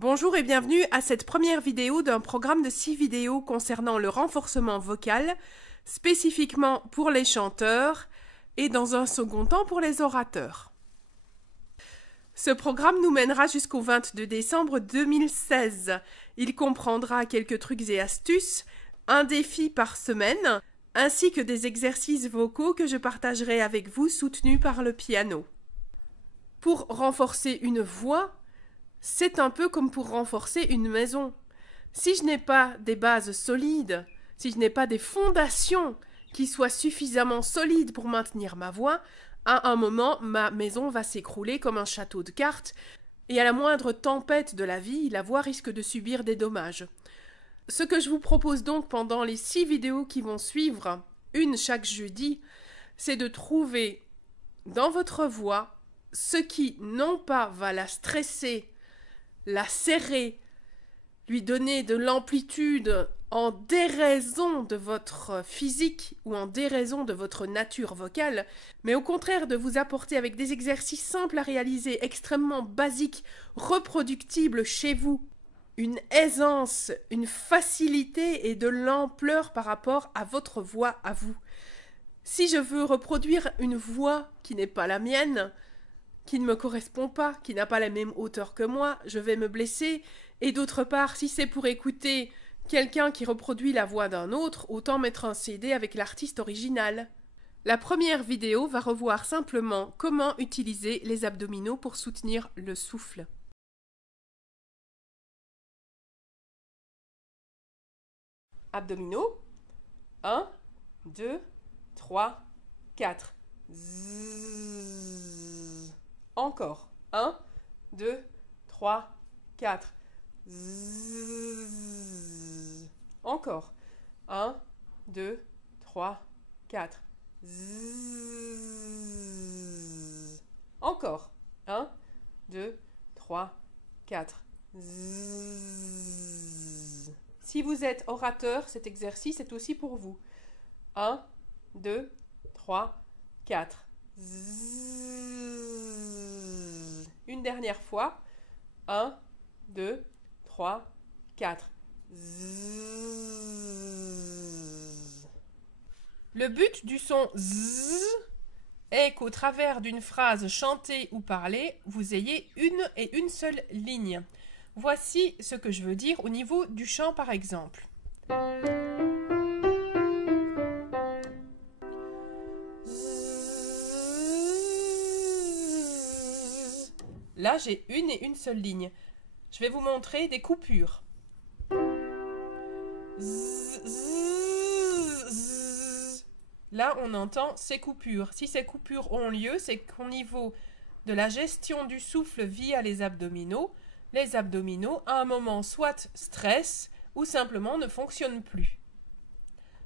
Bonjour et bienvenue à cette première vidéo d'un programme de 6 vidéos concernant le renforcement vocal, spécifiquement pour les chanteurs et dans un second temps pour les orateurs. Ce programme nous mènera jusqu'au 22 décembre 2016. Il comprendra quelques trucs et astuces, un défi par semaine, ainsi que des exercices vocaux que je partagerai avec vous soutenus par le piano. Pour renforcer une voix, c'est un peu comme pour renforcer une maison. Si je n'ai pas des bases solides, si je n'ai pas des fondations qui soient suffisamment solides pour maintenir ma voix, à un moment, ma maison va s'écrouler comme un château de cartes, et à la moindre tempête de la vie, la voix risque de subir des dommages. Ce que je vous propose donc pendant les 6 vidéos qui vont suivre, une chaque jeudi, c'est de trouver dans votre voix ce qui, non pas va la stresser, la serrer, lui donner de l'amplitude en déraison de votre physique ou en déraison de votre nature vocale, mais au contraire de vous apporter avec des exercices simples à réaliser, extrêmement basiques, reproductibles chez vous, une aisance, une facilité et de l'ampleur par rapport à votre voix à vous. Si je veux reproduire une voix qui n'est pas la mienne, qui ne me correspond pas, qui n'a pas la même hauteur que moi, je vais me blesser. Et d'autre part, si c'est pour écouter quelqu'un qui reproduit la voix d'un autre, autant mettre un CD avec l'artiste original. La première vidéo va revoir simplement comment utiliser les abdominaux pour soutenir le souffle. Abdominaux. 1, 2, 3, 4. Zzzz. Encore. 1, 2, 3, 4. Zzzz. Encore. 1, 2, 3, 4. Zzzz. Encore. 1, 2, 3, 4. Zzzz. Si vous êtes orateur, cet exercice est aussi pour vous. 1, 2, 3, 4. Zzzz. Une dernière fois. 1, 2, 3, 4. Zzzz. Le but du son Z est qu'au travers d'une phrase chantée ou parlée, vous ayez une et une seule ligne. Voici ce que je veux dire au niveau du chant par exemple. Là, j'ai une et une seule ligne. Je vais vous montrer des coupures. Là, on entend ces coupures. Si ces coupures ont lieu, c'est qu'au niveau de la gestion du souffle via les abdominaux, à un moment, soit stressent ou simplement ne fonctionnent plus.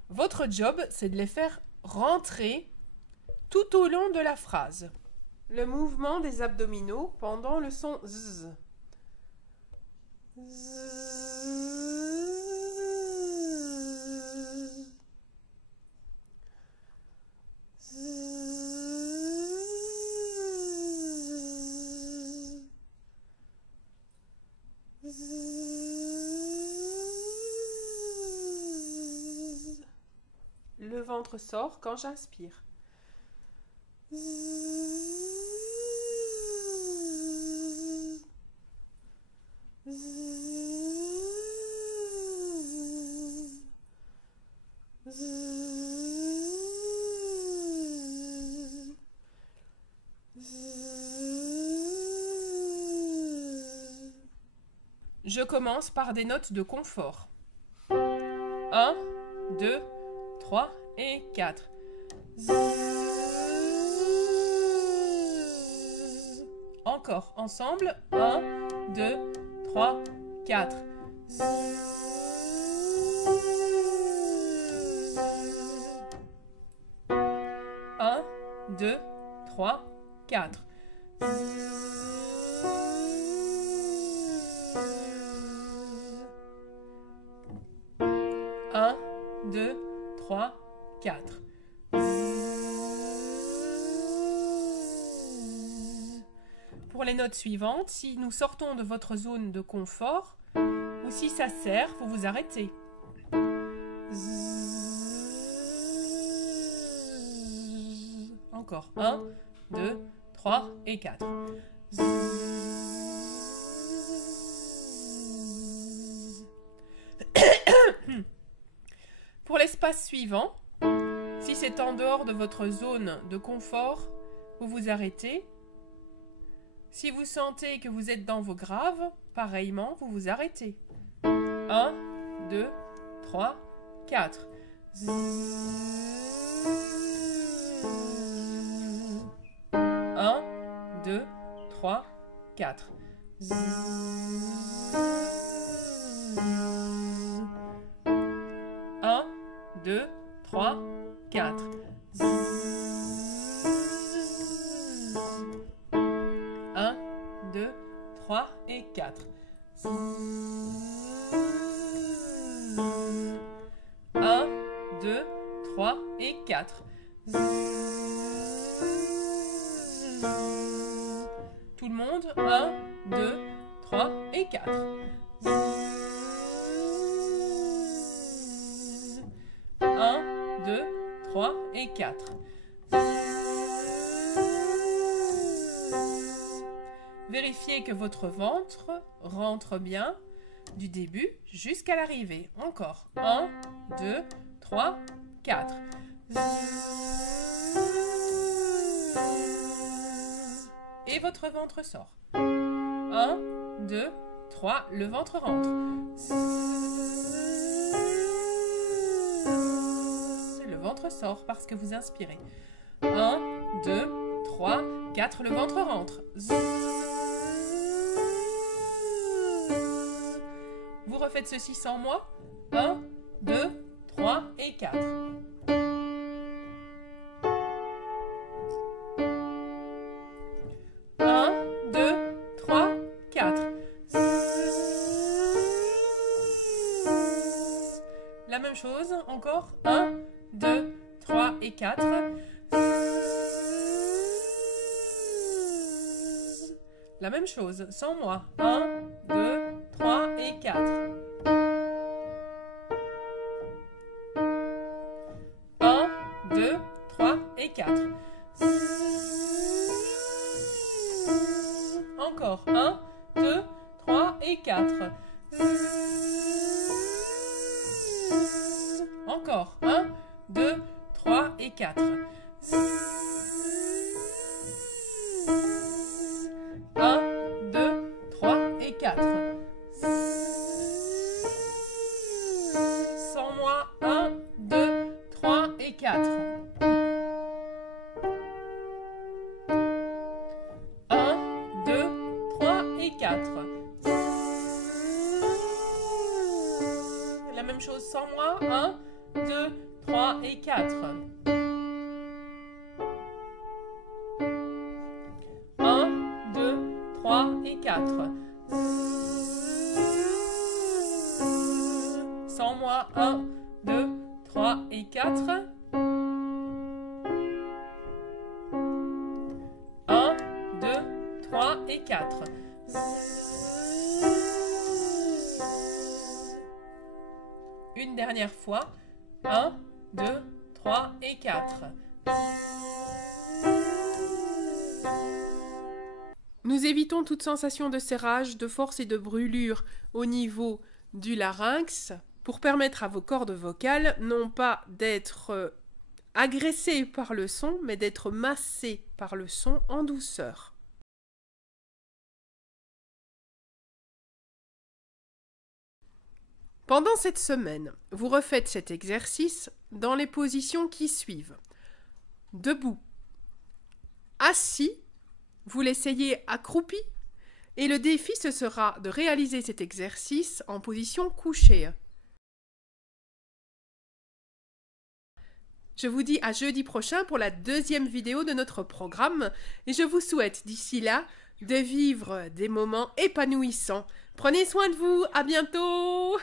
Votre job, c'est de les faire rentrer tout au long de la phrase. Le mouvement des abdominaux pendant le son Z. Le ventre sort quand j'inspire. Je commence par des notes de confort. 1, 2, 3 et 4. Encore ensemble. 1, 2, 3, 4. 1, 2, 3, 4. 1, 2, 3, 4. Pour pour les notes suivantes, si nous sortons de votre zone de confort ou si ça sert, vous vous arrêtez. Encore 1, 2, 3 et 4. Pour l'espace suivant, si c'est en dehors de votre zone de confort, vous vous arrêtez. Si vous sentez que vous êtes dans vos graves, pareillement, vous vous arrêtez. 1, 2, 3, 4. 1, 2, 3, 4. 1, 2, 3, 4. 1, 2, 3 et 4. 1, 2, 3 et 4. Tout le monde, 1, 2, 3 et 4. 1, 2, 3 et 4. Vérifiez que votre ventre rentre bien du début jusqu'à l'arrivée. Encore. 1, 2, 3, 4. Et votre ventre sort. 1, 2, 3, le ventre rentre. Le ventre sort parce que vous inspirez. 1, 2, 3, 4, le ventre rentre. Vous refaites ceci sans moi. 1, 2, 3 et 4. 1, 2, 3, 4. La même chose, encore. 1, 2, 3 et 4. La même chose, sans moi. 1, 2, 3 et 4. 1, 2, 3 et 4. Encore. 1, 2, 3 et 4. Encore. 1, 2, 3 et 4. 1, 2, 3 et 4. Sans moi, 1, 2, 3 et 4. 1, 2, 3 et 4. La même chose sans moi, 1, 2, 3 et 4. 1, 2, 3 et 4. Sans moi, 1, 2, 3 et 4. 1, 2, 3 et 4. Une dernière fois. 1, 2, 3 et 4. Nous évitons toute sensation de serrage, de force et de brûlure au niveau du larynx pour permettre à vos cordes vocales non pas d'être agressées par le son, mais d'être massées par le son en douceur. Pendant cette semaine, vous refaites cet exercice dans les positions qui suivent. Debout, assis, vous l'essayez accroupi et le défi ce sera de réaliser cet exercice en position couchée. Je vous dis à jeudi prochain pour la deuxième vidéo de notre programme et je vous souhaite d'ici là de vivre des moments épanouissants. Prenez soin de vous, à bientôt!